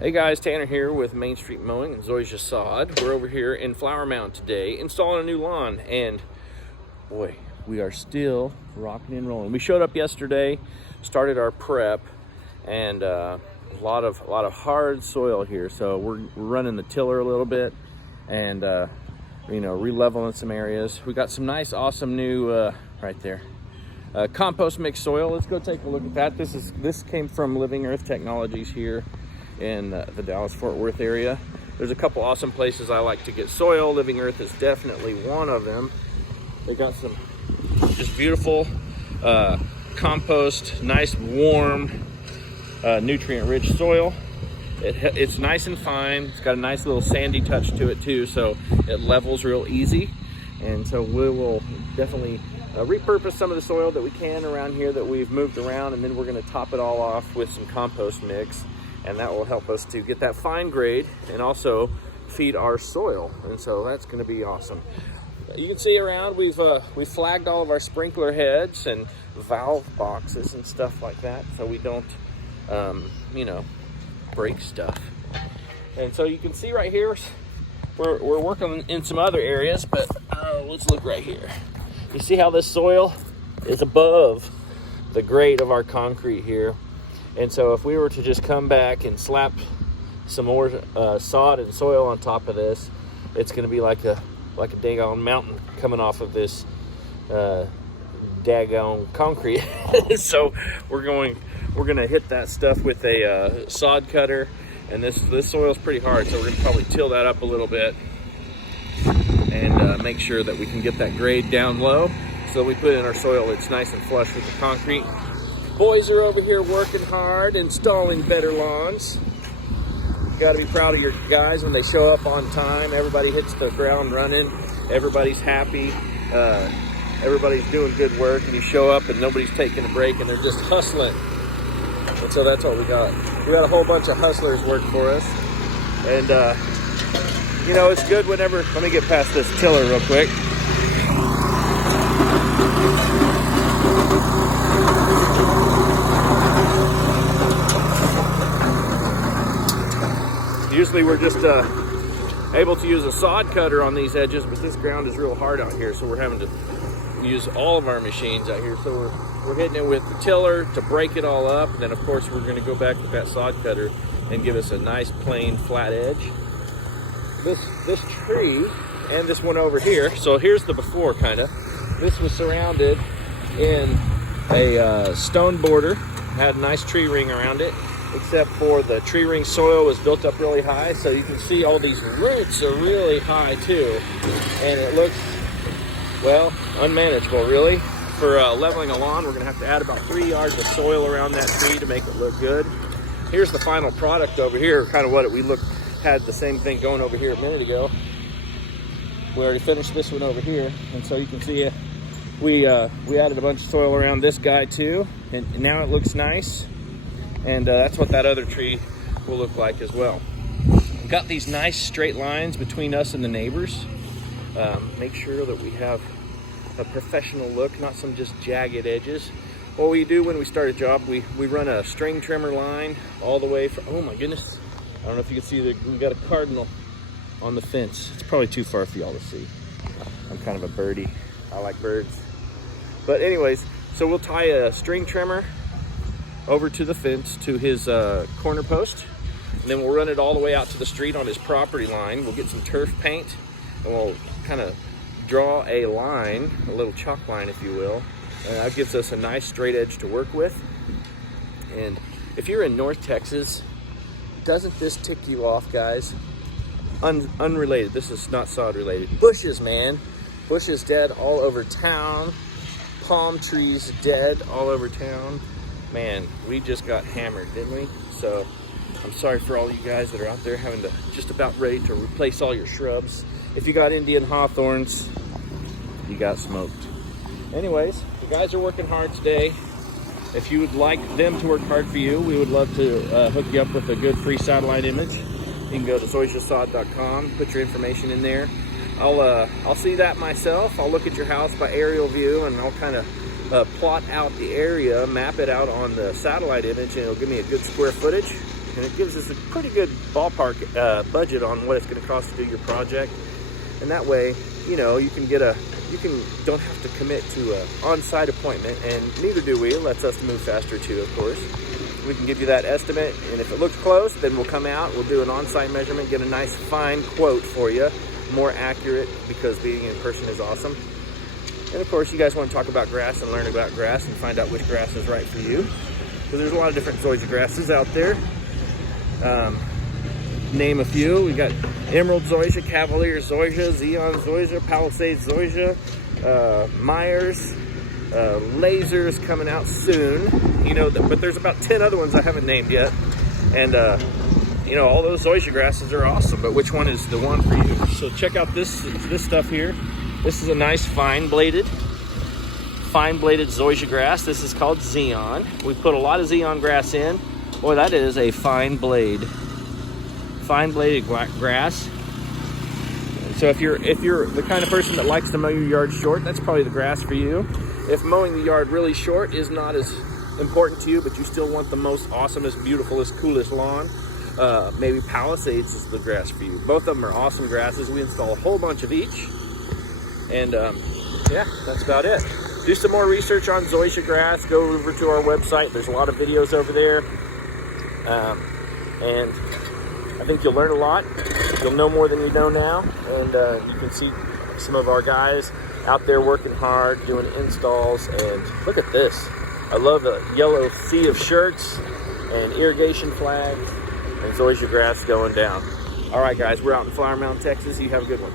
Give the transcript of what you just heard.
Hey guys, Tanner here with Main Street Mowing and Zoysia Sod. We're over here in Flower Mound today installing a new lawn, and boy, we are still rocking and rolling. We showed up yesterday, started our prep, and a lot of hard soil here. So we're running the tiller a little bit and re-leveling some areas. We got some nice, awesome new right there. Compost mixed soil. Let's go take a look at that. This came from Living Earth Technologies here in the Dallas-Fort Worth area. There's a couple awesome places I like to get soil. Living Earth is definitely one of them. They got some just beautiful compost, nice warm nutrient-rich soil. It's nice and fine. It's got a nice little sandy touch to it too, so it levels real easy. And so we will definitely repurpose some of the soil that we can around here that we've moved around, and then we're going to top it all off with some compost mix, and that will help us to get that fine grade and also feed our soil. And so that's going to be awesome. You can see around we've flagged all of our sprinkler heads and valve boxes and stuff like that, so we don't break stuff. And so you can see right here we're working in some other areas, but let's look right here. You see how this soil is above the grade of our concrete here. And so if we were to just come back and slap some more sod and soil on top of this, it's going to be like a daggone mountain coming off of this daggone concrete. So we're going to hit that stuff with a sod cutter, and this soil is pretty hard, so we're going to probably till that up a little bit and make sure that we can get that grade down low. So we put in our soil, it's nice and flush with the concrete. Boys are over here working hard, installing better lawns. You got to be proud of your guys when they show up on time. Everybody hits the ground running. Everybody's happy. Everybody's doing good work, and you show up and nobody's taking a break, and they're just hustling. And so that's what we got. We got a whole bunch of hustlers work for us. And, it's good whenever... Let me get past this tiller real quick. Usually we're just able to use a sod cutter on these edges, but this ground is real hard out here, so we're having to use all of our machines out here. So we're hitting it with the tiller to break it all up, and then of course we're going to go back with that sod cutter and give us a nice plain flat edge. This tree and this one over here, so here's the before kind of. This was surrounded in a stone border, had a nice tree ring around it, except for the tree ring soil was built up really high, so you can see all these roots are really high too, and it looks, well, unmanageable really. For leveling a lawn, we're going to have to add about 3 yards of soil around that tree to make it look good. Here's the final product over here, kind of what we had the same thing going over here a minute ago. We already finished this one over here, and so you can see we added a bunch of soil around this guy too, and now it looks nice. And that's what that other tree will look like as well. We've got these nice straight lines between us and the neighbors. Make sure that we have a professional look, not some just jagged edges. What we do when we start a job, we run a string trimmer line all the way from, oh my goodness, I don't know if you can see we got a cardinal on the fence. It's probably too far for y'all to see. I'm kind of a birdie. I like birds. But anyways, so we'll tie a string trimmer over to the fence to his corner post, and then we'll run it all the way out to the street on his property line. We'll get some turf paint, and we'll kind of draw a line, a little chalk line if you will, and that gives us a nice straight edge to work with. And if you're in North Texas, doesn't this tick you off, guys? Unrelated, this is not sod related. Bushes, man. Bushes dead all over town. Palm trees dead all over town. Man, we just got hammered, didn't we? So I'm sorry for all you guys that are out there having to just about ready to replace all your shrubs. If you got Indian hawthorns, you got smoked. Anyways, the guys are working hard today. If you would like them to work hard for you, we would love to hook you up with a good free satellite image. You can go to zoysiasod.com, put your information in there. I'll see that myself. I'll look at your house by aerial view, and I'll kind of plot out the area, map it out on the satellite image, and it'll give me a good square footage. and it gives us a pretty good ballpark budget on what it's going to cost to do your project. And that way, you know, you don't have to commit to an on-site appointment, and neither do we. It lets us move faster too, of course. We can give you that estimate, and if it looks close, then we'll come out, we'll do an on-site measurement, get a nice fine quote for you, more accurate, because being in person is awesome. And of course, you guys want to talk about grass and learn about grass and find out which grass is right for you, because there's a lot of different Zoysia grasses out there. Name a few. We got Emerald Zoysia, Cavalier Zoysia, Xeon Zoysia, Palisade Zoysia, Myers, Lasers coming out soon. You know, but there's about 10 other ones I haven't named yet. And you know, all those Zoysia grasses are awesome, but which one is the one for you? So check out this stuff here. This is a nice fine bladed Zoysia grass. This is called Xeon. We put a lot of Xeon grass in. Boy, that is a fine bladed grass. So if you're the kind of person that likes to mow your yard short, that's probably the grass for you. If mowing the yard really short is not as important to you, but you still want the most awesomest, beautifulest, coolest lawn, maybe Palisades is the grass for you. Both of them are awesome grasses. We install a whole bunch of each. And yeah, that's about it. Do some more research on Zoysia grass. Go over to our website. There's a lot of videos over there. And I think you'll learn a lot. You'll know more than you know now. And you can see some of our guys out there working hard, doing installs. And look at this. I love the yellow sea of shirts and irrigation flags and Zoysia grass going down. All right, guys, we're out in Flower Mound, Texas. You have a good one.